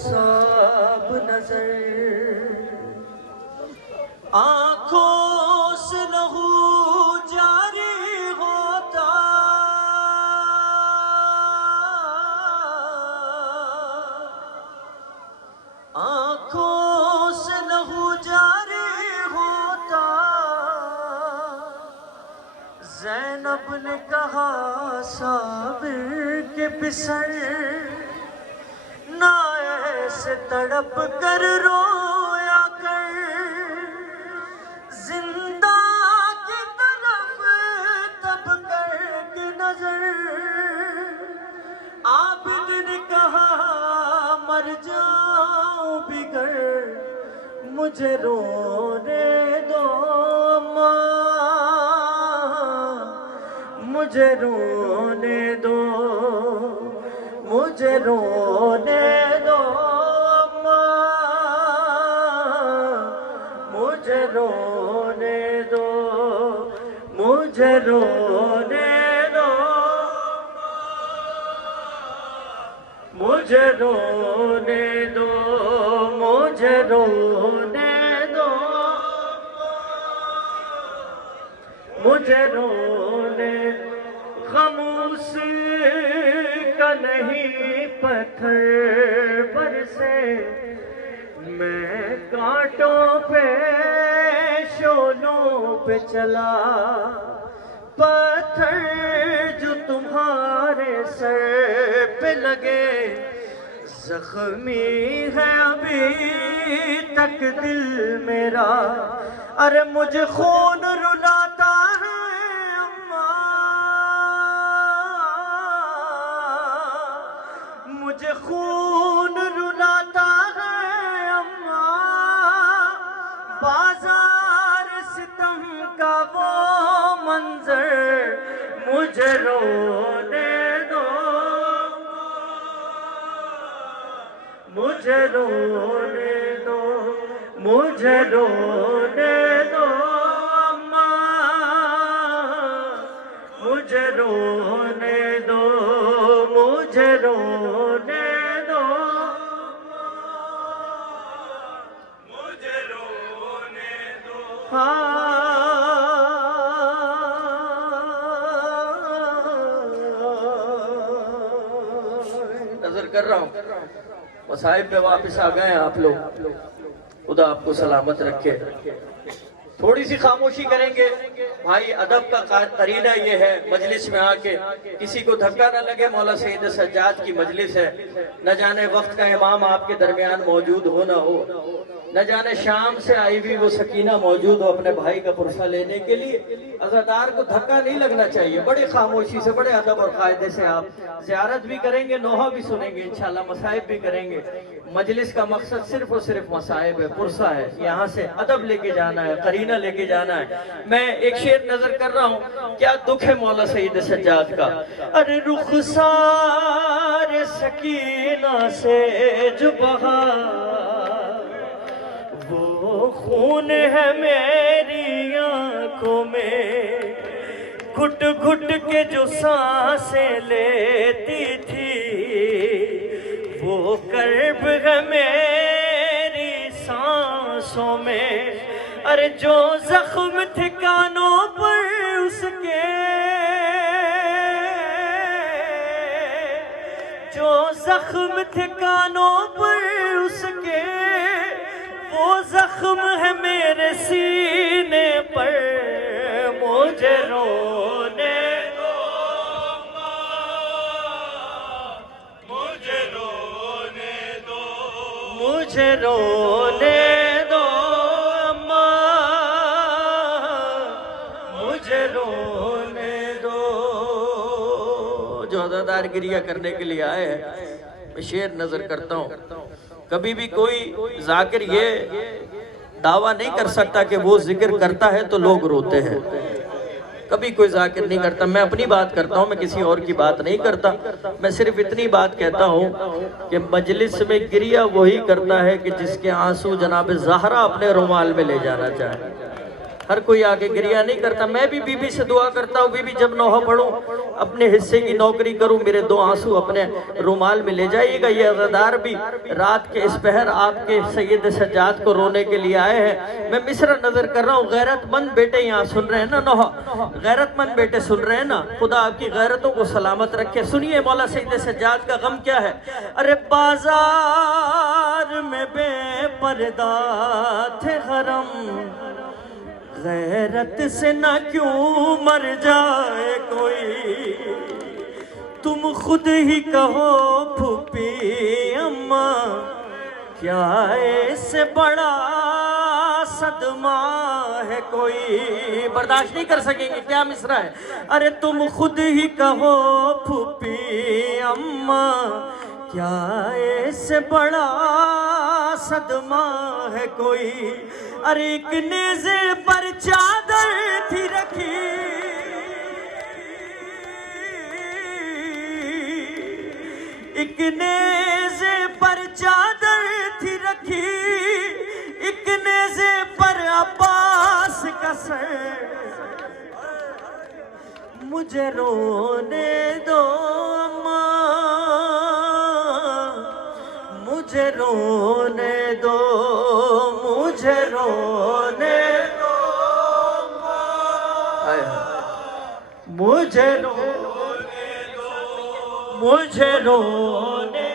صاحب نظر آنکھوں سے لہو جاری ہوتا آنکھوں سے لہو جاری ہوتا زینب نے کہا صابر کے پسر نہ ایسے تڑپ کر رویا کر زندہ کی طرف تب کر کے نظر عابد نے کہا مر جاؤں بگر مجھے رونے دو ماں مجھے رونے دو مجھے رونے دو ماں مجھے رونے دو مجھے رونے دو مجھے رونے دو مجھے رونے دو مجھے رونے خاموش کا نہیں پتھر برسے میں کانٹوں پہ شولوں پہ چلا پتھر جو تمہارے سر پہ لگے زخمی ہے ابھی تک دل میرا ارے مجھے خون رلاتا ہے مجھے خون رلاتا ہے اماں بازار ستم کا وہ منظر مجھے رونے دو مجھے رونے دو مجھے رونے دو اماں مجھے رونے دو مجھے رونے دو مجھے رونے دو نظر کر رہا ہوں مصائب پہ واپس آ گئے ہیں آپ لوگ خدا آپ کو سلامت رکھے تھوڑی سی خاموشی کریں گے بھائی ادب کا قرینہ یہ ہے مجلس میں آ کے کسی کو دھکا نہ لگے مولا سید سجاد کی مجلس ہے نہ جانے وقت کا امام آپ کے درمیان موجود ہو نہ ہو نہ جانے شام سے آئی بھی وہ سکینہ موجود ہو اپنے بھائی کا پرسہ لینے کے لیے عزادار کو دھکا نہیں لگنا چاہیے بڑی خاموشی سے بڑے ادب اور قاعدے سے آپ زیارت بھی کریں گے نوحہ بھی سنیں گے انشاءاللہ مصائب بھی کریں گے مجلس کا مقصد صرف اور صرف مصائب ہے پرسہ ہے یہاں سے ادب لے کے جانا ہے قرینہ لے کے جانا ہے میں ایک شعر نظر کر رہا ہوں کیا دکھ ہے مولا سید سجاد کا ارے رخسار سکینہ سے جو بہا وہ خون ہے میری آنکھوں میں گھٹ گھٹ کے جو سانسیں لیتی تھی وہ کرب ہے میری سانسوں میں ارے جو زخم تھے کانوں پر اس کے جو زخم تھے کانوں پر اس کے وہ زخم ہے میرے سینے پر مجھے رونے دو مجھے رونے دو مجھے رونے دو مجھے رونے دو جو عزادار گریہ کرنے کے لیے آئے ہیں میں شعر نظر کرتا ہوں کبھی بھی کوئی ذاکر یہ دعویٰ نہیں کر سکتا کہ وہ ذکر کرتا ہے تو لوگ روتے ہیں کبھی کوئی ذاکر نہیں کرتا میں اپنی بات کرتا ہوں میں کسی اور کی بات نہیں کرتا میں صرف اتنی بات کہتا ہوں کہ مجلس میں گریہ وہی کرتا ہے کہ جس کے آنسو جناب زہرا اپنے رومال میں لے جانا چاہے ہر کوئی آگے گریہ نہیں کرتا. میں بھی بی بی سے دعا کرتا ہوں, بی بی جب نوحہ پڑھوں اپنے حصے کی نوکری کروں, میرے 2 آنسو اپنے رومال میں لے جائیے گا. یہ عزادار بھی رات کے اس پہر آپ کے سید سجاد کو رونے کے لیے آئے ہیں. میں مصرع نظر کر رہا ہوں, غیرت مند بیٹے یہاں سن رہے ہیں نا نوحہ, غیرت مند بیٹے سن رہے ہیں نا, خدا آپ کی غیرتوں کو سلامت رکھے. سنیے مولا سید سجاد کا غم کیا ہے. ارے بازار میں بے پردہ تھے حرم, غیرت سے نہ کیوں مر جائے کوئی, تم خود ہی کہو پھوپھی اماں, کیا اس سے بڑا صدمہ ہے کوئی. برداشت نہیں کر سکیں گے, کیا مصرع ہے. ارے تم خود ہی کہو پھوپھی اماں, کیا اس سے بڑا صدمہ ہے کوئی. ارے ایک نیزے پر چادر تھی رکھی, ایک نیزے پر چادر تھی رکھی, ایک نیزے پر عباس کا سر. مجھے رونے دو اماں, مجھے رونے دو, مجھے رونے دو مجھے رونے دو, مجھے رونے